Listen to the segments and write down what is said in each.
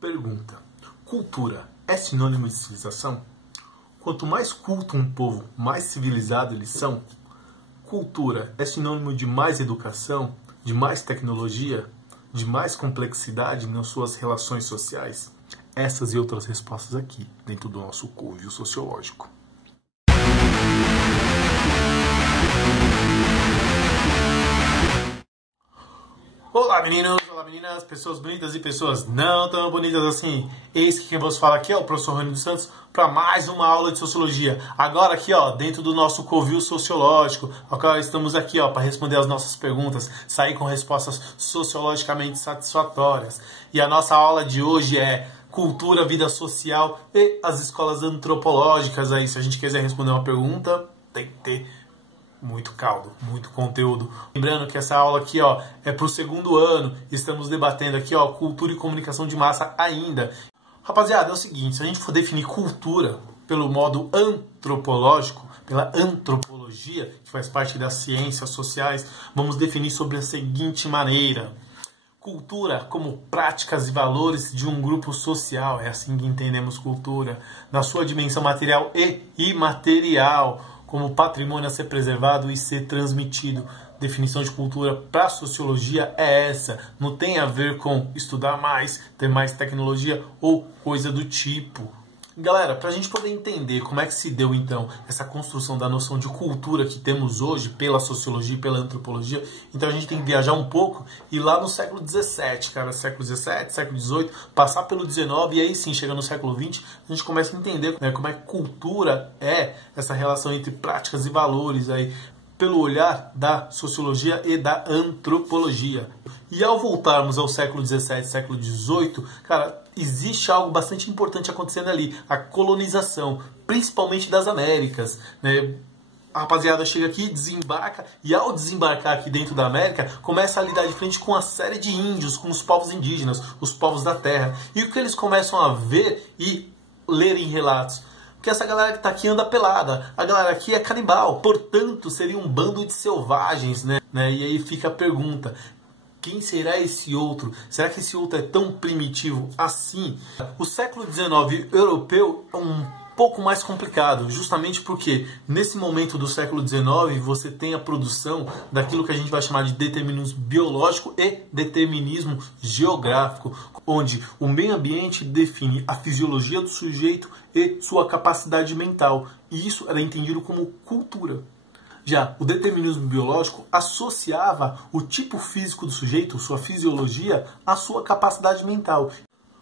Pergunta: cultura é sinônimo de civilização? Quanto mais culto um povo, mais civilizado eles são? Cultura é sinônimo de mais educação, de mais tecnologia, de mais complexidade nas suas relações sociais? Essas e outras respostas aqui, dentro do nosso Covil Sociológico. Olá meninos, olá meninas, pessoas bonitas e pessoas não tão bonitas assim. Eis que quem vos fala aqui é o professor Rony dos Santos para mais uma aula de Sociologia. Agora aqui dentro do nosso Covil Sociológico, estamos aqui para responder as nossas perguntas, sair com respostas sociologicamente satisfatórias. E a nossa aula de hoje é cultura, vida social e as escolas antropológicas. Aí, se a gente quiser responder uma pergunta, tem que ter muito caldo, muito conteúdo. Lembrando que essa aula aqui é para o segundo ano. Estamos debatendo aqui cultura e comunicação de massa ainda. Rapaziada, é o seguinte, se a gente for definir cultura pelo modo antropológico, pela antropologia, que faz parte das ciências sociais, vamos definir sobre a seguinte maneira: cultura como práticas e valores de um grupo social. É assim que entendemos cultura, na sua dimensão material e imaterial, como patrimônio a ser preservado e ser transmitido. Definição de cultura para a sociologia é essa. Não tem a ver com estudar mais, ter mais tecnologia ou coisa do tipo. Galera, para a gente poder entender como é que se deu então essa construção da noção de cultura que temos hoje pela sociologia e pela antropologia, então a gente tem que viajar um pouco e ir lá no século XVII, cara, século XVII, século XVIII, passar pelo XIX e aí sim, chega no século XX, a gente começa a entender como é que cultura é essa relação entre práticas e valores aí, pelo olhar da sociologia e da antropologia. E ao voltarmos ao século XVII, século XVIII, cara, existe algo bastante importante acontecendo ali, a colonização, principalmente das Américas, né? A rapaziada chega aqui, desembarca, e ao desembarcar aqui dentro da América, começa a lidar de frente com uma série de índios, com os povos indígenas, os povos da terra. E o que eles começam a ver e ler em relatos? Porque essa galera que está aqui anda pelada, a galera aqui é canibal, portanto seria um bando de selvagens, né? E aí fica a pergunta: quem será esse outro? Será que esse outro é tão primitivo assim? O século XIX europeu é um pouco mais complicado, justamente porque nesse momento do século XIX você tem a produção daquilo que a gente vai chamar de determinismo biológico e determinismo geográfico, onde o meio ambiente define a fisiologia do sujeito e sua capacidade mental, e isso era entendido como cultura. Já o determinismo biológico associava o tipo físico do sujeito, sua fisiologia, à sua capacidade mental.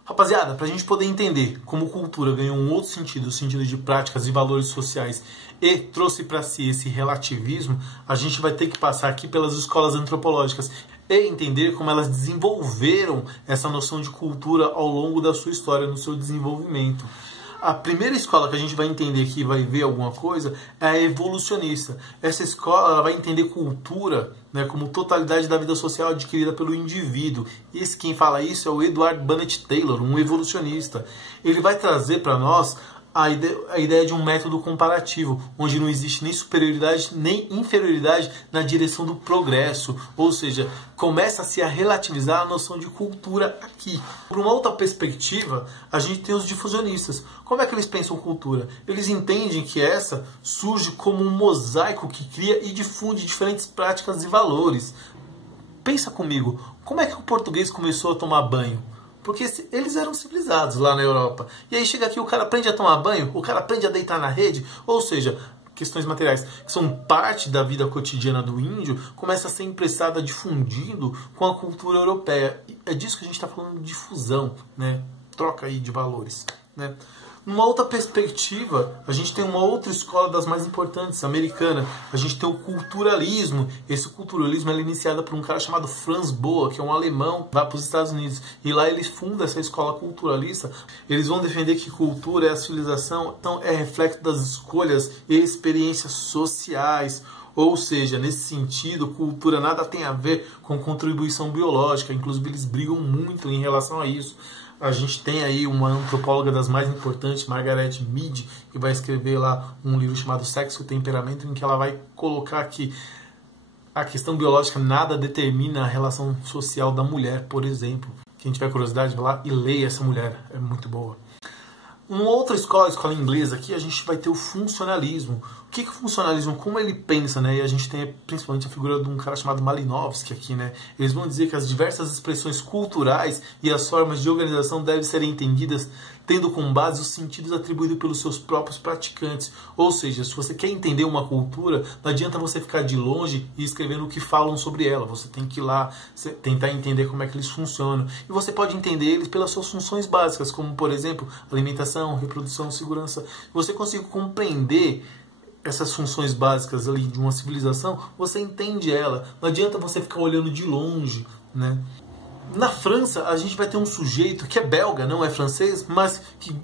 Rapaziada, para a gente poder entender como cultura ganhou um outro sentido, o sentido de práticas e valores sociais, e trouxe para si esse relativismo, a gente vai ter que passar aqui pelas escolas antropológicas e entender como elas desenvolveram essa noção de cultura ao longo da sua história, no seu desenvolvimento. A primeira escola que a gente vai entender aqui, vai ver alguma coisa, é a evolucionista. Essa escola ela vai entender cultura, né, como totalidade da vida social adquirida pelo indivíduo. E quem fala isso é o Edward Bunnett Taylor, um evolucionista. Ele vai trazer para nós a ideia de um método comparativo, onde não existe nem superioridade nem inferioridade na direção do progresso. Ou seja, começa-se a relativizar a noção de cultura aqui. Por uma outra perspectiva, a gente tem os difusionistas. Como é que eles pensam cultura? Eles entendem que essa surge como um mosaico que cria e difunde diferentes práticas e valores. Pensa comigo, como é que o português começou a tomar banho? Porque eles eram civilizados lá na Europa. E aí chega aqui, o cara aprende a tomar banho, o cara aprende a deitar na rede, ou seja, questões materiais que são parte da vida cotidiana do índio, começa a ser emprestada, difundindo com a cultura europeia. É disso que a gente está falando de difusão, né? Troca aí de valores, né? Numa outra perspectiva, a gente tem uma outra escola das mais importantes, americana. A gente tem o culturalismo. Esse culturalismo é iniciado por um cara chamado Franz Boas, que é um alemão, vai para os Estados Unidos. E lá ele funda essa escola culturalista. Eles vão defender que cultura é a civilização, então é reflexo das escolhas e experiências sociais. Ou seja, nesse sentido, cultura nada tem a ver com contribuição biológica. Inclusive, eles brigam muito em relação a isso. A gente tem aí uma antropóloga das mais importantes, Margaret Mead, que vai escrever lá um livro chamado Sexo e Temperamento, em que ela vai colocar que a questão biológica nada determina a relação social da mulher, por exemplo. Quem tiver curiosidade, vai lá e leia essa mulher, é muito boa. Uma outra escola, a escola inglesa, aqui a gente vai ter o funcionalismo. O que é o funcionalismo? Como ele pensa, né? E a gente tem principalmente a figura de um cara chamado Malinowski aqui, né? Eles vão dizer que as diversas expressões culturais e as formas de organização devem ser entendidas tendo como base os sentidos atribuídos pelos seus próprios praticantes. Ou seja, se você quer entender uma cultura, não adianta você ficar de longe e escrevendo o que falam sobre ela. Você tem que ir lá tentar entender como é que eles funcionam. E você pode entender eles pelas suas funções básicas, como, por exemplo, alimentação, reprodução, segurança. Se você conseguir compreender essas funções básicas ali de uma civilização, você entende ela. Não adianta você ficar olhando de longe, né? Na França, a gente vai ter um sujeito que é belga, não é francês, mas que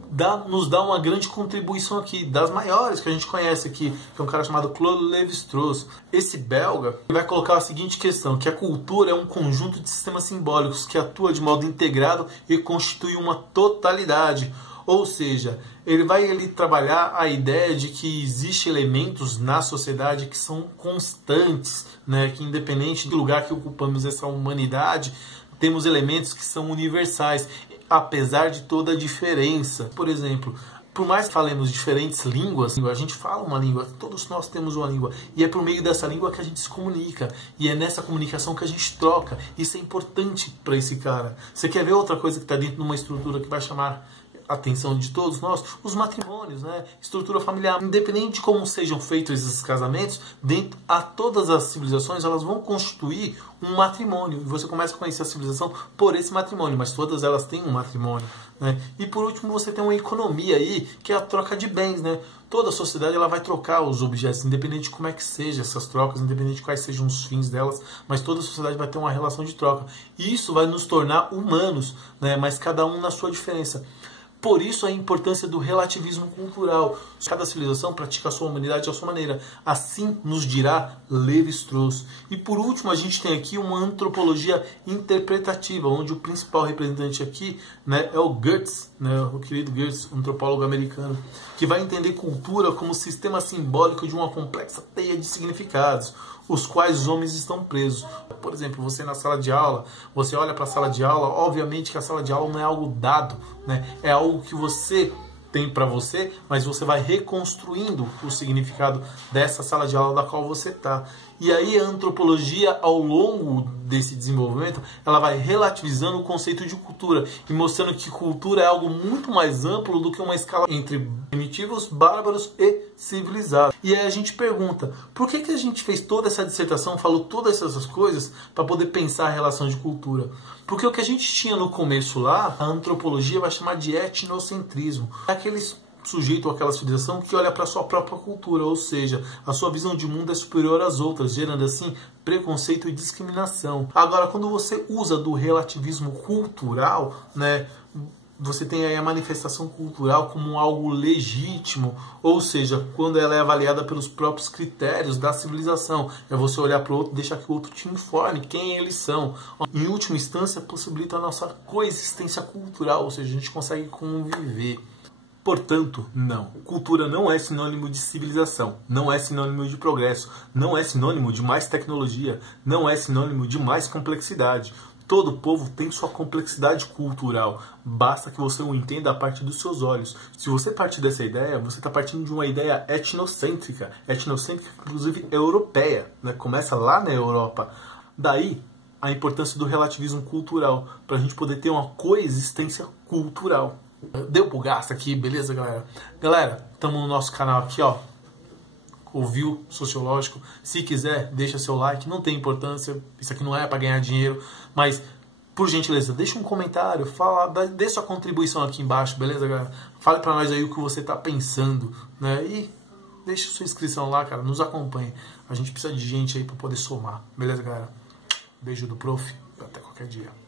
nos dá uma grande contribuição aqui, das maiores que a gente conhece aqui, que é um cara chamado Claude Lévi-Strauss. Esse belga vai colocar a seguinte questão, que a cultura é um conjunto de sistemas simbólicos que atua de modo integrado e constitui uma totalidade. Ou seja, ele vai trabalhar a ideia de que existem elementos na sociedade que são constantes, né? Que independente do lugar que ocupamos essa humanidade, temos elementos que são universais, apesar de toda a diferença. Por exemplo, por mais que falemos diferentes línguas, a gente fala uma língua, todos nós temos uma língua, e é por meio dessa língua que a gente se comunica, e é nessa comunicação que a gente troca. Isso é importante para esse cara. Você quer ver outra coisa que está dentro de uma estrutura que vai chamar a atenção de todos nós? Os matrimônios, né? Estrutura familiar. Independente de como sejam feitos esses casamentos, dentro a todas as civilizações, elas vão constituir um matrimônio. E você começa a conhecer a civilização por esse matrimônio, mas todas elas têm um matrimônio, né? E por último, você tem uma economia aí, que é a troca de bens, né? Toda a sociedade ela vai trocar os objetos, independente de como é que sejam essas trocas, independente de quais sejam os fins delas, mas toda a sociedade vai ter uma relação de troca. E isso vai nos tornar humanos, né? Mas cada um na sua diferença. Por isso a importância do relativismo cultural. Cada civilização pratica a sua humanidade à sua maneira. Assim nos dirá Lévi-Strauss. E por último, a gente tem aqui uma antropologia interpretativa, onde o principal representante aqui, né, é o Geertz, né, o querido Geertz, antropólogo americano, que vai entender cultura como sistema simbólico de uma complexa teia de significados, os quais os homens estão presos. Por exemplo, você na sala de aula, você olha para a sala de aula, obviamente que a sala de aula não é algo dado, né? É algo que você tem para você, mas você vai reconstruindo o significado dessa sala de aula da qual você está. E aí a antropologia, ao longo desse desenvolvimento, ela vai relativizando o conceito de cultura e mostrando que cultura é algo muito mais amplo do que uma escala entre primitivos, bárbaros e civilizados. E aí a gente pergunta, por que a gente fez toda essa dissertação, falou todas essas coisas para poder pensar a relação de cultura? Porque o que a gente tinha no começo lá, a antropologia vai chamar de etnocentrismo. É aquele sujeito ou aquela civilização que olha para a sua própria cultura, ou seja, a sua visão de mundo é superior às outras, gerando assim preconceito e discriminação. Agora, quando você usa do relativismo cultural, né, você tem aí a manifestação cultural como algo legítimo, ou seja, quando ela é avaliada pelos próprios critérios da civilização. É você olhar para o outro e deixar que o outro te informe quem eles são. Em última instância, possibilita a nossa coexistência cultural, ou seja, a gente consegue conviver. Portanto, não. Cultura não é sinônimo de civilização, não é sinônimo de progresso, não é sinônimo de mais tecnologia, não é sinônimo de mais complexidade. Todo povo tem sua complexidade cultural, basta que você o entenda a partir dos seus olhos. Se você partir dessa ideia, você está partindo de uma ideia etnocêntrica inclusive europeia, né? Começa lá na Europa. Daí a importância do relativismo cultural, para a gente poder ter uma coexistência cultural. Deu pro gasto aqui, beleza, galera? Galera, estamos no nosso canal aqui, ó. Ouviu Sociológico. Se quiser, deixa seu like. Não tem importância. Isso aqui não é para ganhar dinheiro. Mas, por gentileza, deixa um comentário. Dê sua contribuição aqui embaixo, beleza, galera? Fale para nós aí o que você tá pensando, né? E deixa sua inscrição lá, cara. Nos acompanhe. A gente precisa de gente aí para poder somar. Beleza, galera? Beijo do prof. Até qualquer dia.